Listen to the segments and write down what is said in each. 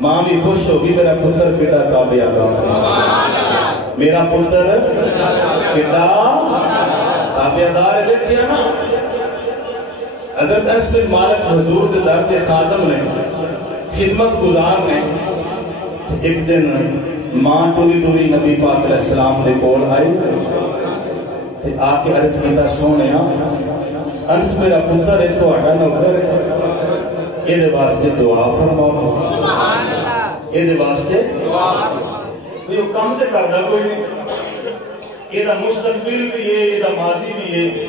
ماں بھی خوش ہوگی میرا پتر کیڑا تابعدار میرا پتر کیڑا تابعدار دیکھیا نا حضرت انس بن مالک حضور دے در دے خادم نے خدمت گزار نے ایک دن ماں ٹوری ٹوری نبی پاک علیہ السلام دے کول آئی تے آ کے عرض کیتا سونیا انس میرا پتر ہے تہاڈا نوکر ہے یہ دے واسطے دعا فرماؤ سبحان اللہ یہ دے واسطے دعا فرماؤ یہ کام تے کردا کوئی نہیں یہ دا مستقبل بھی ہے یہ دا ماضی بھی ہے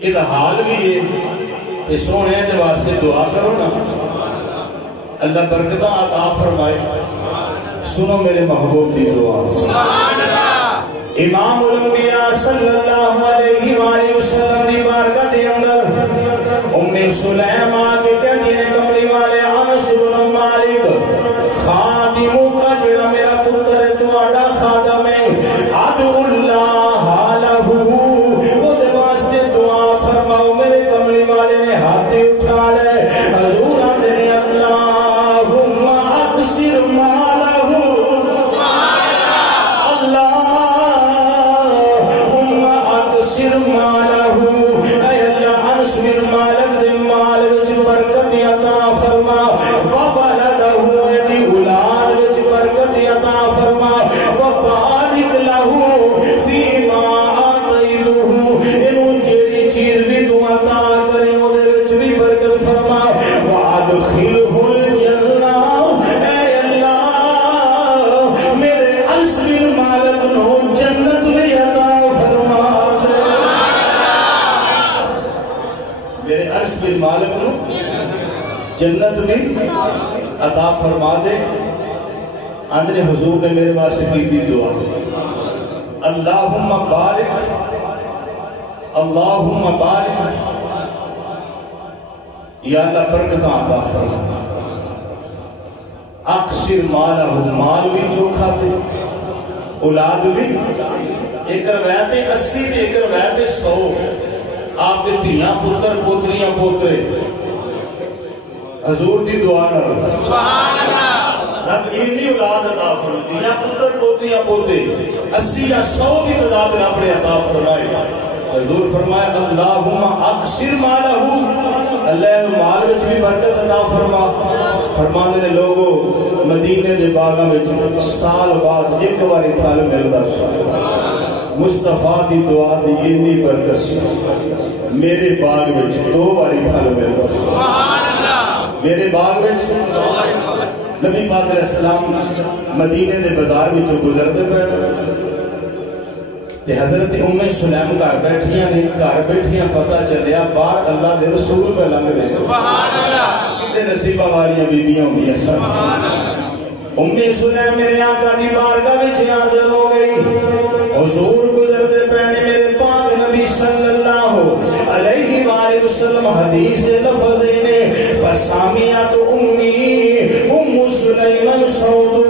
یہ دا حال بھی ہے یہ سونے دے واسطے دعا کرو نا اللہ برکتاں عطا فرمائے سنو میرے محبوب دی دعا سبحان اللہ امام الانبیاء صلی اللہ علیہ وآلہ وسلم دی بارگاہ دے اندر سلیم آگے کہنی نے کمری والے انس بن مالک خادموں کا جڑا میرا پتر ہے تو آڈا خادم ہے ادعو اللہ لہو وہ دے واسطے دعا فرماؤ میرے کمری والے نے ہاتھ اٹھا لے حضور آدھنے اللہم اکثر مالہو اللہم اکثر مالہو اے اللہ انس بن مالک دے مال وچ برکت عطا فرما وبلدہو دی اولاد وچ برکت عطا فرما وبارک لہو فیما آتیتہو انہوں جیڑی چیز بھی تو عطا کرے او دے وچ بھی برکت فرما وادخلہ الجنہ اے اللہ میرے انس بن مالک نو جنت بھی عطا فرما میرے انس بن مالک نو جنت بھی عطا فرما دے اندر حضور نے میرے واسطے کی تھی دعا اللہم بارک اللہم بارک یا اللہ برکتاں عطا فرما اکثر مالہ مال بھی چوکھا دے اولاد بھی ایک روایت 80 ایک روایت 100 آپ کے دھیاں پتر پوتریاں پوترے حضور دی دعا نہ سبحان اللہ رب اتنی اولاد عطا فرمائے دھیاں پتر پوتریاں پوتے 80 یا 100 کی تعداد رب نے عطا فرمائے حضور فرمائے اللہم اکثر مالہ اللہ مال وچ بھی برکت عطا فرما فرماندے نے لوگوں مدینے دے باغاں وچ سال بعد ایک باری پھل ملدا مصطفیٰ دی دعا دی اتنی برکت سی میرے باغ وچ 2 باری پھل ملدا سبحان اللہ میرے باغ وچ نبی پاک علیہ السلام مدینے دے بازار وچوں گزرتے پے تے حضرت ام سلیم گھر بیٹھیاں پتہ چلیا باہر اللہ دے رسول پہ لنگ دے سبحان اللہ کتنے نصیبہ والیاں بیبیاں ہوندیاں سبحان اللہ ام سلیم میرے آقا دی بارگاہ وچ حاضر ہو گئی حضور گزرتے پہنے میرے پاک نبی صلی اللہ علیہ وآلہ وسلم حدیث لفظ نے فسامیات امی ام سلیم صوتہ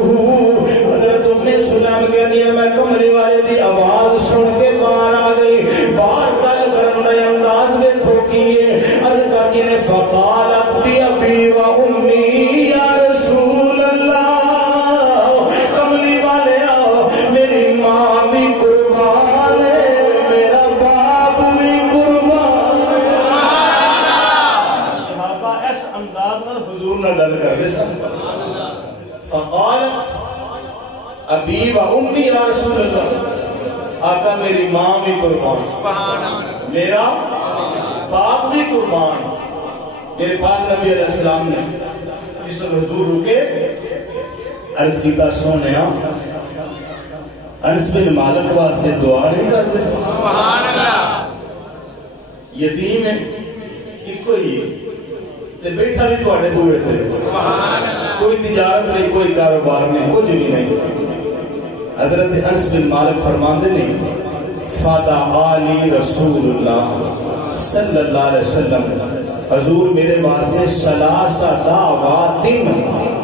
حضرت ام سلیم کہنی ہے میں کمری والے دی آواز سن کے باہر آ گئی باہر گل کرن دا انداز دیکھو کیے عرض کرتی نے فقالت بی ابی و امی یا رسول اللہ کملی والے میری ماں بھی قربان ہے میرا باپ بھی قربان صحابہ اس انداز میں حضور نہ گل کر دے فقالت ابی و امی یا رسول اللہ آقا میری ماں بھی قربان میرا باپ بھی قربان میرے پاک نبی علیہ السلام نے اس حضور رکے عرض کیتا سونے انس بن مالک واسطے دعا نہیں کرتے سبحان اللہ یتیم ہے ایک کوئی تے بیٹھا بھی تواڈے بوئے تھے سبحان اللہ کوئی تجارت نہیں کوئی کاروبار نہیں کچھ بھی نہیں حضرت انس بن مالک فرماندے نہیں فدعانی رسول اللہ صلی اللہ علیہ وسلم حضور میرے واسطے ثلاثہ دعوات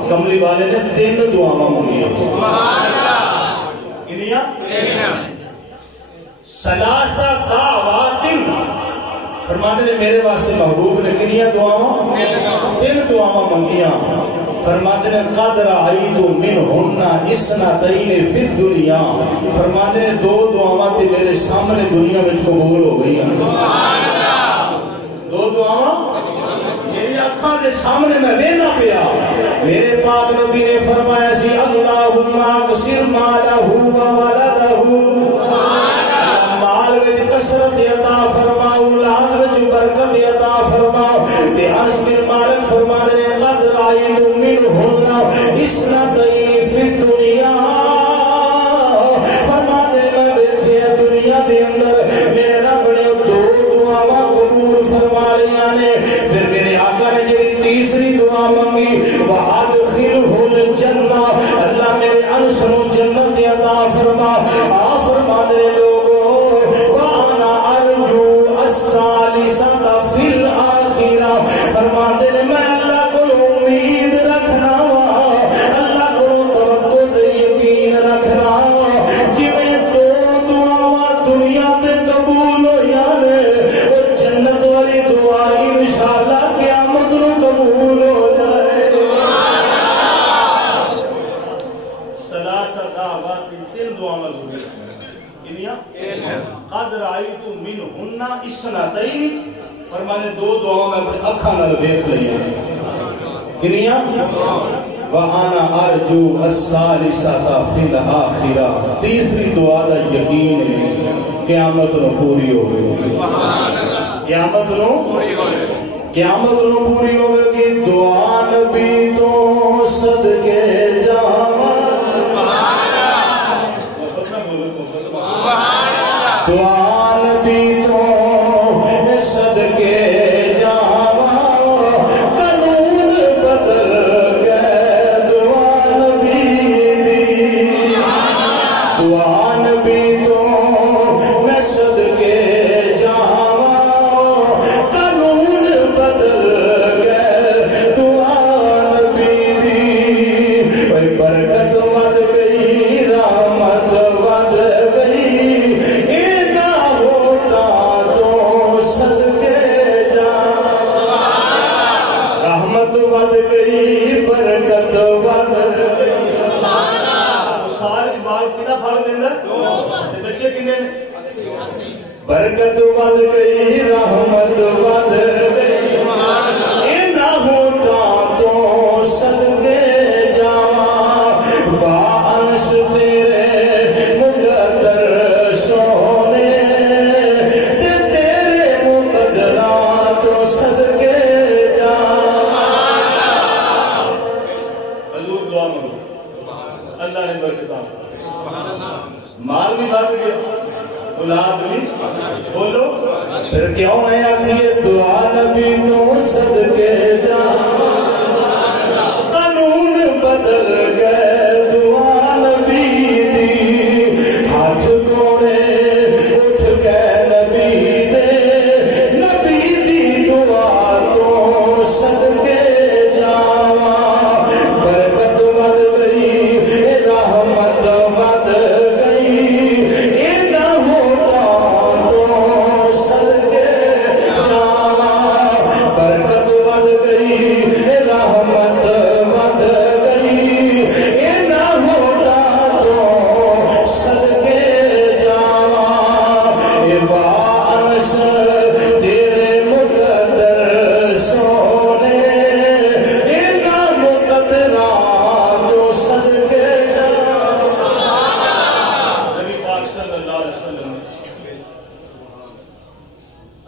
کملی والے نے 3 دعاواں مانگی سبحان اللہ کتنیاں 3 ثلاثہ دعوات فرماتے ہیں میرے واسطے محبوب نے کنیاں دعاواں 3 دعاواں مانگیاں فرماتے ہیں قد رأیت منہن اثنتین فی الدنیا فرماتے ہیں 2 دعاواں تے میرے سامنے دنیا میں قبول ہو گئی ہیں سبحان اللہ 2 دعاواں میری آنکھاں دے سامنے میں لینا پیا میرے پاک نبی نے فرمایا سی اللہم اکثر مالہ و ولدہ مال وچ کثرت عطا فرما اولاد وچ برکت عطا فرما تے انس بن مالک فرماتے ہیں قد رأیت منہن اثنتین فی الدنیا فرماتے ہیں میں دیکھے دنیا دے اندر میرے رب نے 2 دعاواں قبول فرما لیا نے پھر میرے آقا نے جڑی تیسری دعا مانگی وادخلہ الجنہ اللہ میرے عطا فرما فرما دے لوگو وانا ارجو الثالثۃ فی الاخرہ فرما دے میں اللہ کو امید رکھنا اللہ کو توکل یقین رکھنا جویں دو دعاواں دنیا تے قبول ہویا نے او جنت والی دعا انشاءاللہ قیامت نو قبول ہو جائے ثلاثہ دعوات تین دعاواں ہوئی کنیا قد رأیت منہن اثنتین فرمانے دو دعاواں میں اپنی اکھاں نال ویکھ لئیاں کنیا وَأَنَا أَرْجُو الثَّالِثَةَ فِي الْآخِرَةِ تیسری دعا دا یقین ہے قیامت نو پوری ہوگی قیامت نو پوری ہوگی دعا نبی تو صدقے جاواں دعا نبی تو صدقے برکت ود گئی رحمت ود گئی نہ ہوتا تو صدقے جاواں وانس تیرے مقدر سونے تیرے مقدرات تو صدقے جاواں حضور دعا مانگو اللہ نے برکت مال بھی بڑھ گیا اولاد بھی بولو پھر کیوں نہیں آتی ہے دعا نبی تو صدقے جاواں قانون بدل گئے دعا نبی دی ہاتھ توڑے اٹھ گئے نبی دی دعا تو صدقے جاواں برکت ود گئی رحمت ود گئی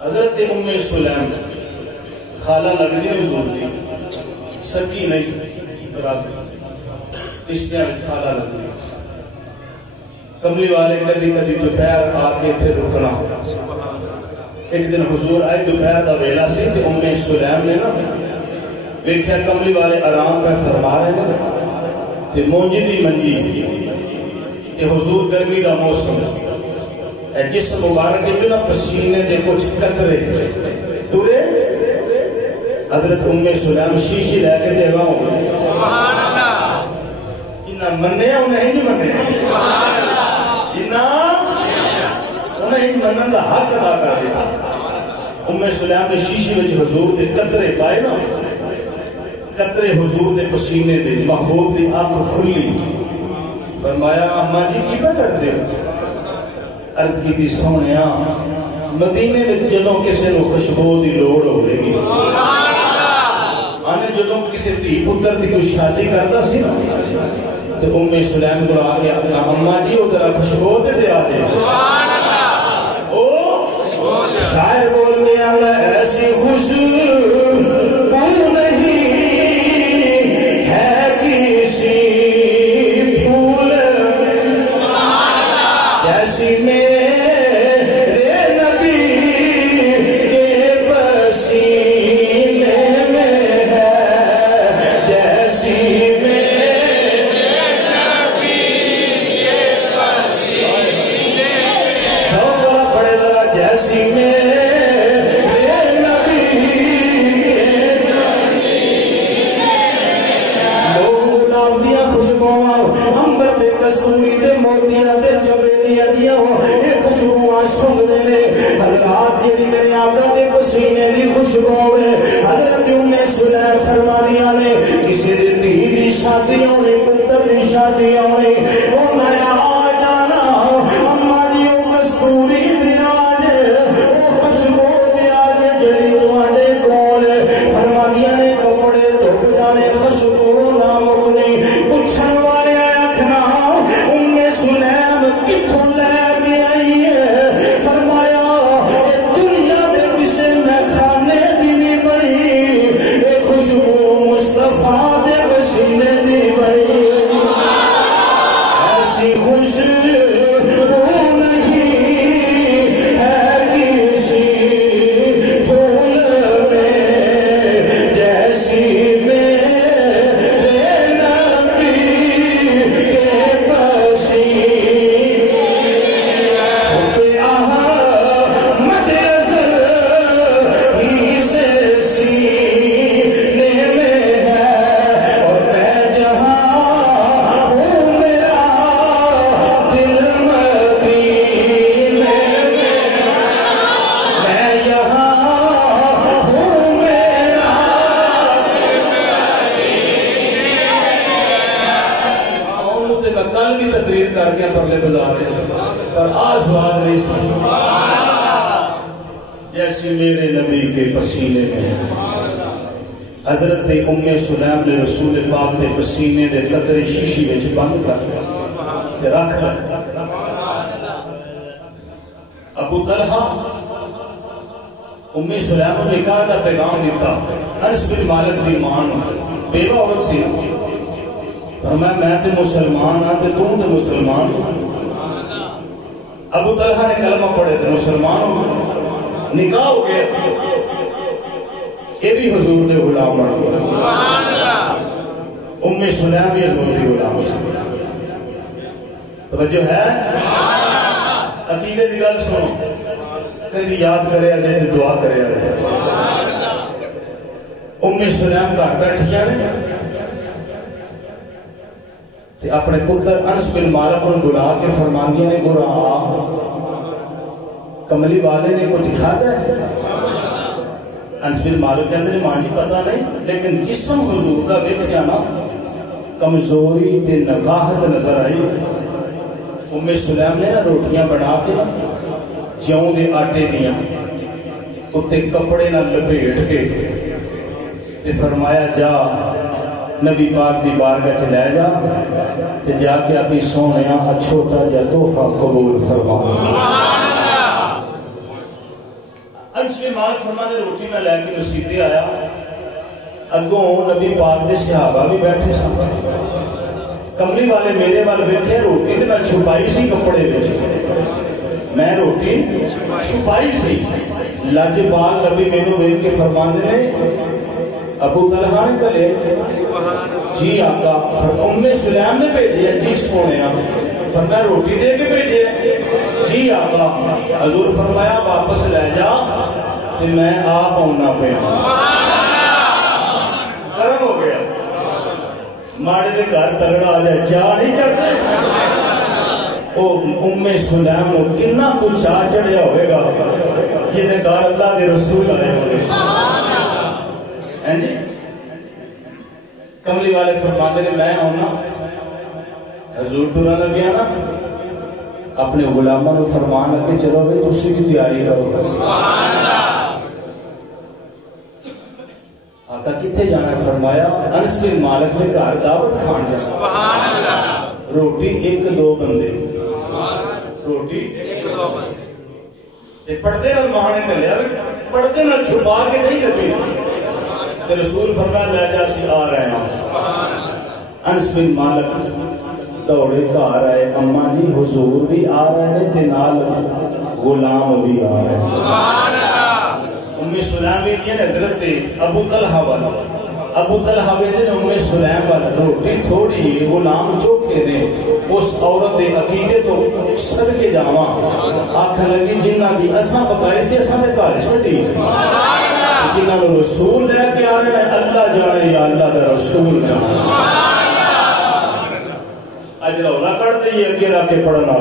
حضرت ام سلیم خالہ لگتی نہیں حضور دی سکی نہیں رشتہ خالہ لگتی کملی والے کدی کدی دوپہر آ کے تھے رکنا ایک دن حضور آئے دوپہر دا ویلا سی کہ ام سلیم نے نا ویکھیا کملی والے آرام پہ فرما رہے ہیں کہ مونجی دی منجی کہ حضور گرمی دا موسم جس مبارک جو نا پسینے دے کچھ قطرے تورے حضرت ام سلیم شیشی لے کے دے گاؤں سبحان اللہ انہا مننے انہیں نہیں مننے سبحان اللہ انہا انہیں منن دا حق ادا کر دیتا ام سلیم نے شیشی میں حضور دے قطرے پائے نا قطرے حضور دے پسینے دے محبوب دی آنکھ کھلی فرمایا اماں جی کی پہ کرتے ہو عرض کی تھی سونیا مدینے میں جنوں کسے نو خوشبو دی لوڑ ہوئے گی آنے جنوں کسے تھی پتر دی کوئی شادی کرتا سی تو ام سلیم کو آگے اپنا اماں جی وہ ترہ خوشبو دے آجے شاعر بول میں آگا ایسی خوشبو نہیں ہے کسی پھول جیسی میرے نبی کے پسینے میں ہے جیسی میرے نبی کے ہیں پرلے بازار پر آج بات نہیں جیسی میرے نبی کے پسینے میں حضرت ام سلیم نے رسول پاک کے پسینے دے قطرے شیشی وچ بند کر رکھ ابو طلحہ ام سلیم نے نکاح کا پیغام دیتا انس بن مالک دی ماں بیوہ عورت سی فرمایا میں تے مسلمان ہاں تے تم تے مسلمان ابو طلحہ نے کلمہ پڑھے تے مسلمان ہو نکاح ہو گیا یہ بھی حضور دے غلام بن گئے سبحان اللہ ام سلیم بھی حضور دی غلام توجہ ہے عقیدے دی گل سنو کدی یاد کرے تے دعا کرے ام سلیم گھر بیٹھیاں نے تے اپنے پتر انس بن مالک کو بلا کے فرماندیاں نے گرا کملی والے نے کچھ کھادا ہے انس بن مالک کے اندر ماں جی پتہ نہیں لیکن جسم حضور دا ویکھیا نا کمزوری تے نگاہت نظر آئی ام سلیم نے نا روٹیاں بنا کے نا جوں دے آٹے دیاں اتے کپڑے نہ لپیٹ کے تے فرمایا جا نبی پاک دی بارگاہ چ لے جا تے جا کے اپنی سونیا چھوٹا جا تحفہ قبول فرما سبحان اللہ انس بن مالک فرماتے روٹی میں لے کے مسجد آیا اگوں نبی پاک دے صحابہ بھی بیٹھے سن کملی والے میرے وال بیٹھے روٹی تے میں چھپائی سی کپڑے وچ میں روٹی چھپائی سی لاجواب نبی مینوں ویکھ کے فرماندے نے ابو طلحہ نے کلے جی آقا ام سلیم نے بھیجے جی سونے فرمایا روٹی دے کے بھیجے جی آقا حضور فرمایا واپس لے جا کہ میں آپ آنا پہ کرم ہو گیا ماڑے دے گھر تگڑا آ جائے چاہ نہیں چڑھتے او ام سلیم کو کنا کچھ چاہ چڑھیا ہوئے گا یہ دے گھر اللہ دے رسول آئے ہوئے کملی والے فرماتے نے میں ہونا حضور ٹورا لگیا نا اپنے غلاموں کو فرمان لگے چلو گے تو اسی کی تیاری کرو سبحان اللہ آقا کتھے جانا فرمایا انس بن مالک نے گھر دعوت کھان جانا سبحان اللہ روٹی ایک دو بندے روٹی ایک دو بندے پردے نال مانے میں لیا پردے نال چھپا کے نہیں لگے کہ رسول فرمان لے جا سی آ رہے ہیں انس بن مالک دوڑے گھر آئے اماں جی حضور بھی آ رہے ہیں تے نال غلام بھی آ رہے ہیں سبحان اللہ ام سلیم بھی یہ حضرت ابو طلحہ والا ابو طلحہ بھی ام سلیم والا روٹی تھوڑی غلام چوکے دے اس عورت دے عقیدے تو صدقے جاواں آکھن لگی جنہ دی اساں پکائی سی اساں دے گھر چھڈی جنہاں نو رسول لے کے آ رہے ہیں اللہ جانے یا اللہ دا رسول جانے اج رولا کر دئیے اگے رکھ کے پڑھنا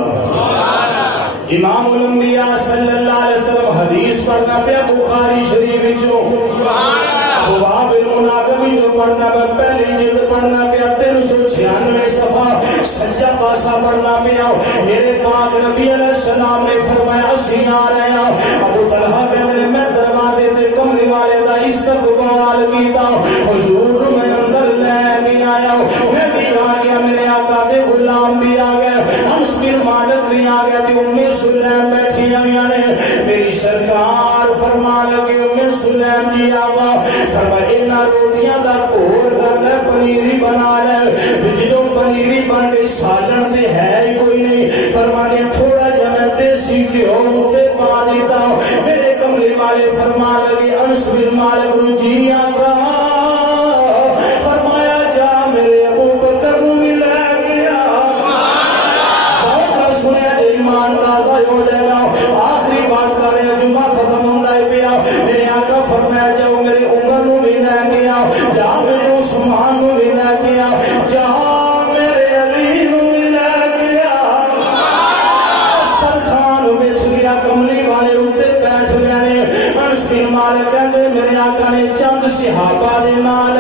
امام الانبیاء صلی اللہ علیہ وسلم حدیث پڑھنا پیا بخاری شریف وچوں ابواب المناقب وچوں پڑھنا پیا پہلی جلد پڑھنا پیا 396 صفحہ سجا پاسا پڑھنا پیا میرے پاک نبی علیہ السلام نے فرمایا اسی آ رہے ہیں ابو طلحہ کہتے ہیں میں دروازے تے کملی والے دا استقبال کیتا حضور میں اندر لے کے آیا میں بھی آ گیا میرے آقا دے غلام بھی آ گئے انس بن مالک بھی آ گیا تے ام سلیم بیٹھی ہوئی نے میری سرکار فرما لگے ام سلیم جی آقا فرمایا انہاں روٹیاں دا بھور کر لے پنیری بنا لے جدوں پنیری بن گئی سالن تے ہے ہی کوئی نہیں فرمایا تھوڑا جا میں دیسی گھیو تے پا دیتا میرے کملی والے فرما لگے انس بن مالک نو جی آقا فرمایا جا میرے ابو بکر نو بھی لے گیا سوچا سنیا ایمان تازہ ہو جائے گا آخری بات کر رہے ہیں جمعہ ختم ہوتا ہے پیا میرے آقا فرمایا جاؤ میرے عمر نو بھی لے گیا جا میرے عثمان نو بھی لے گیا جا میرے علی نو بھی لے گیا استرخان بچ گیا کملی والے اٹھتے بیٹھ گیا نے انس بن مالک کہتے میرے آقا نے چند صحابہ دے نال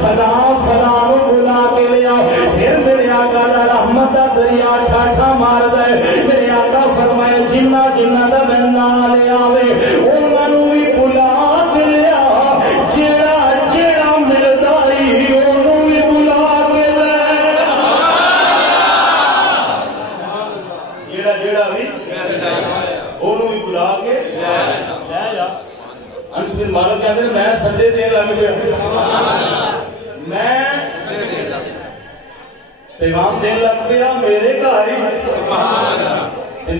فلاں فلاں بلا کے لیا پھر میرے آقا دا رحمت دا دریا ٹھاٹھا مار دے میرے آقا فرمائے جنہ جنہ دا میں نال آوے انہاں نوں بھی بلا کے لیا جیڑا جیڑا ملدا ہی اونوں بھی بلا کے لے جیڑا جیڑا بھی اونوں بھی بلا کے لے جا انس بن مالک کہندے میں سدے دین لگ پیا میں پیغام دین لگ پیا میرے گھر ہی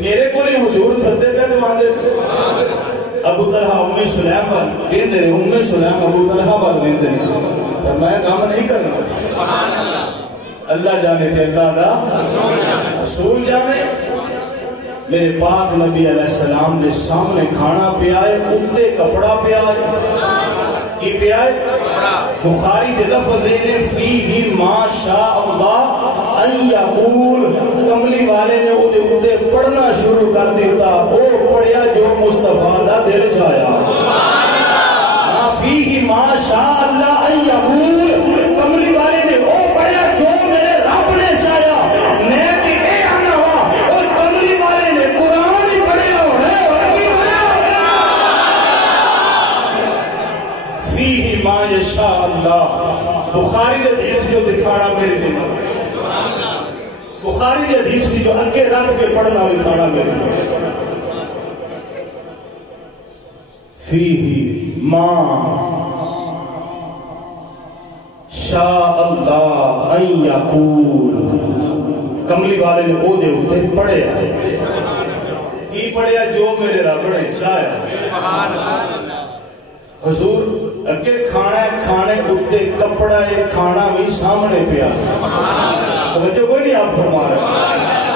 میرے کو ہی حضور سدے پہ دیوان دے ابو طلحہ ام سلیم پر کہندے ام سلیم ابو طلحہ پر دیندے پر میں کام نہیں کرنا اللہ جانے کہ اللہ دا رسول جانے میرے پاک نبی علیہ السلام دے سامنے کھانا پیائے اتے کپڑا پیائے کی پیائے بخاری دے لفظ دینے فیہی ما شاء اللہ ان یقول کملی والے نے اتے پڑھنا شروع کر دیتا وہ پڑھیا جو مصطفیٰ دا دل چایا فیہی ما شاء اللہ ان یقول کملی والے نے وہ پڑھیا جو میرے رب نے چایا میں بھی اے آنا ہوا اور کملی والے نے قرآن ہی پڑھیا ہوئے اور کی پڑھیا فیہی ما یشاء اللہ بخاری دے حدیث جو دکھانا میرے دل بخاری دے حدیث بھی جو اگے رکھ کے پڑھنا دکھانا میرے دل فیہی ما شاء اللہ ان یقول کملی والے نے او دے اتے پڑھیا کی پڑھیا جو میرے رب نے چاہیا حضور اگے کھانا ہے کھانے اتے کپڑا ہے کھانا بھی سامنے پیا توجہ کوئی نہیں آپ فرما رہے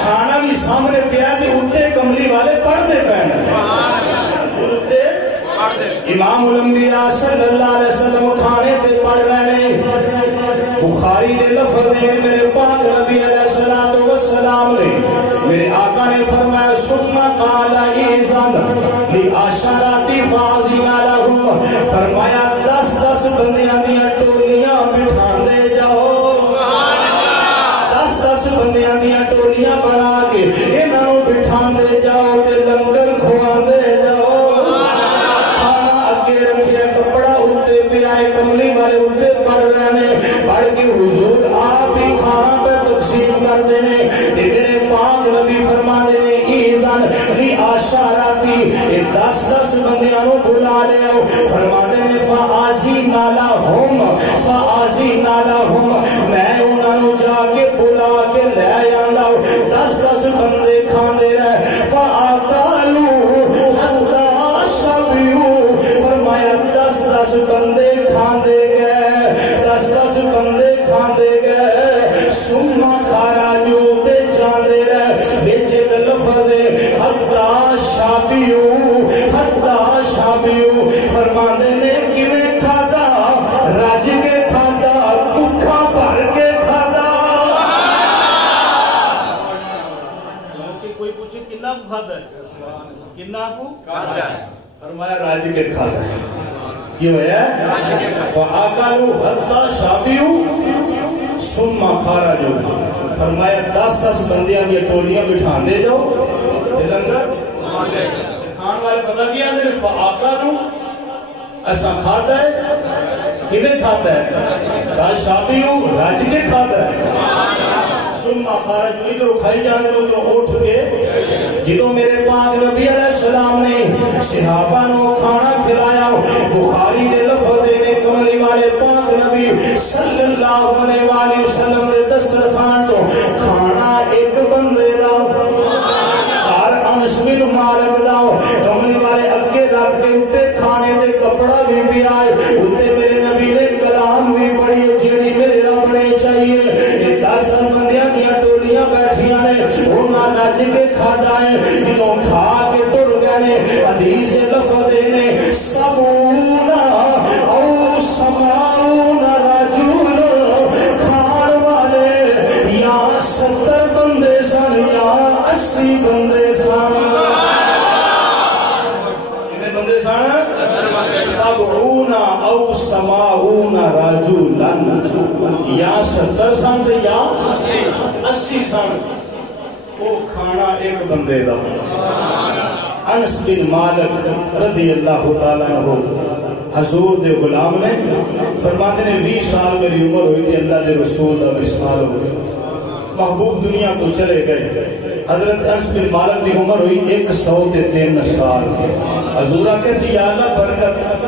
کھانا بھی سامنے پیا تے اتے کملی والے پڑھتے پہنے امام الانبیاء صلی اللہ علیہ وسلم کھانے تے پڑھ رہے بخاری دے لفظ دے میرے پاک نبی علیہ السلام نے میرے آقا نے فرمایا ثم قال ایذن لعشرات فاضل لهم فرمایا 10 بندیاں دیاں ٹولیاں بٹھا دے جاؤ 10 بندیاں دیاں ٹولیاں بنا کے انہاں نوں بٹھا دے جاؤ تے لنگر کھوا دے جاؤ کپڑا اٹھتے پہ آئے کملی والے اٹھتے پڑھ رہے ہیں پڑھ کے حضور آپ ہی کھانا پہ تقسیم کر دینے میرے پاک نبی فرما دینے ایزان لی آشاراتی 10 بندیانوں بلا لے آؤ فرما دینے فآزی نالا ہم میں انہوں جا کے بلا کے لے آندا 10 بندے کھان دے رہے فآکالو حتی شبیو فرمایا 10 بندے کھاندے گئے 10 بندے کھاندے گئے سما کھارا جو تے جاندے رہے بیچے دے لفظ حتی شابیو فرماندے نے کیویں کھادا رج کے کھادا بھوکا بھر کے کھادا کوئی پوچھے کنا کو کھادا ہے کنا کو کھادا ہے فرمایا راج کے کھادا ہے یہ ہے فآکلوا حتی شابیو ثم خرجوا فرمایا 10 بندیاں دی ٹولیاں بٹھا دے جاؤ لنگر کھان والے پتہ کیا دے فآکلوا ایسا کھاتا ہے کنے کھاتا ہے شابیو راج کے کھاتا ہے ثم خرجوا ادھر کھائی جانے ادھر اٹھ کے جدو میرے پاک نبی علیہ السلام نے صحابہ نو کھانا کھلایا بخاری دے لفظ دینے کملی والے پاک نبی صلی اللہ علیہ وسلم دے دسترخوان تو کھانا ایک بندے دا ہر انس بن مالک دا کملی والے اگے رکھ کے اتے کھانے دے کپڑا بھی آئے اتے میرے نبی نے کلام بھی پڑھی جیڑی میرے رب نے چاہیے یہ 10 بندیاں دیا ٹولیاں بیٹھیاں نے انہاں نچ کے کھادا ہے جدوں کھا کے ٹر گئے حدیث لفظ دینے سبونا او سماؤنا رجل کھان والے یا 70 بندے سن یا 80 بندے سن کتنے بندے سن سبعونا او سماؤنا رجلن یا 70 سن یا 80 سن وہ کھانا کھانا ایک بندے دا انس بن مالک رضی اللہ تعالیٰ عنہ حضور دے غلام نے فرماتے نے 20 سال میری عمر ہوئی تھی اللہ دے رسول دا وصال ہوئے محبوب دنیا تو چلے گئے حضرت انس بن مالک دی عمر ہوئی 103 سال حضورہ کیسی یا اللہ برکت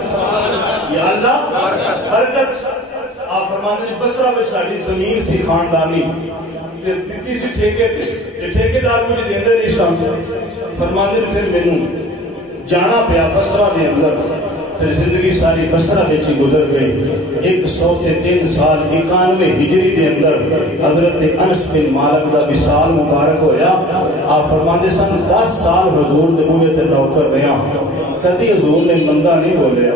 یا اللہ برکت آپ فرماتے ہیں بسرہ میں ساڑھی زمین سی خاندانی دیتی سی ٹھیکے دار مجھے دیندے نہیں سمجھ فرماتے ہیں پھر میں جانا پیا بسرہ دے اندر پھر زندگی ساری بسرہ بیچی گزر گئی 103 سال 91 ہجری دے اندر حضرت انس بن مالک دا وصال مبارک ہویا آپ فرماتے سن 10 سال حضور دے بوئے تے نوکر رہا کدی حضور نے مندہ نہیں بولیا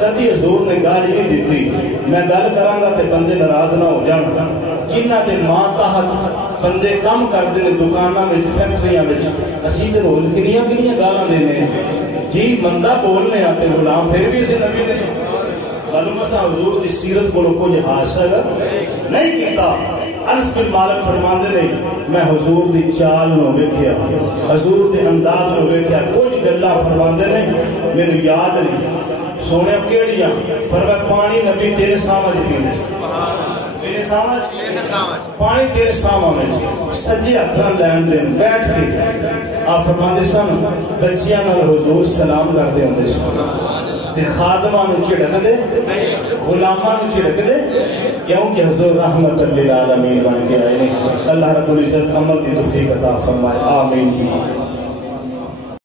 کدی حضور نے گالی نہیں دیتی میں گل کراں گا تے بندے ناراض نہ ہو جان جنہ دے ماں تحت بندے کم کردے نے دکاناں وچ فیکٹریاں وچ اسی تے رول کنیاں گالاں دینے جی مندہ بولنے آتے غلام پھر بھی اسے نبی دے معلوم ہے حضور کی سیرت کو کچھ حاصل نہیں کیتا انس بن مالک فرماندے نہیں میں حضور دی چال نو ویکھیا حضور دے انداز نو ویکھیا کچھ گلاں فرماندے نہیں مینوں یاد نہیں سونے کیڑیاں فرمایا پانی نبی تیرے سامنے پیندے میرے سامنے پانی تیرے سامنے سجے ہتھاں لین دین بیٹھ کے آپ فرماندے سن بچیاں نال حضور سلام کردے ہوندے سن تے خادماں نوں چڑک دے غلاماں نوں چڑک دے کیونکہ حضور رحمت للعالمین بن کے آئے نے اللہ رب العزت عمل کی توفیق عطا فرمائے آمین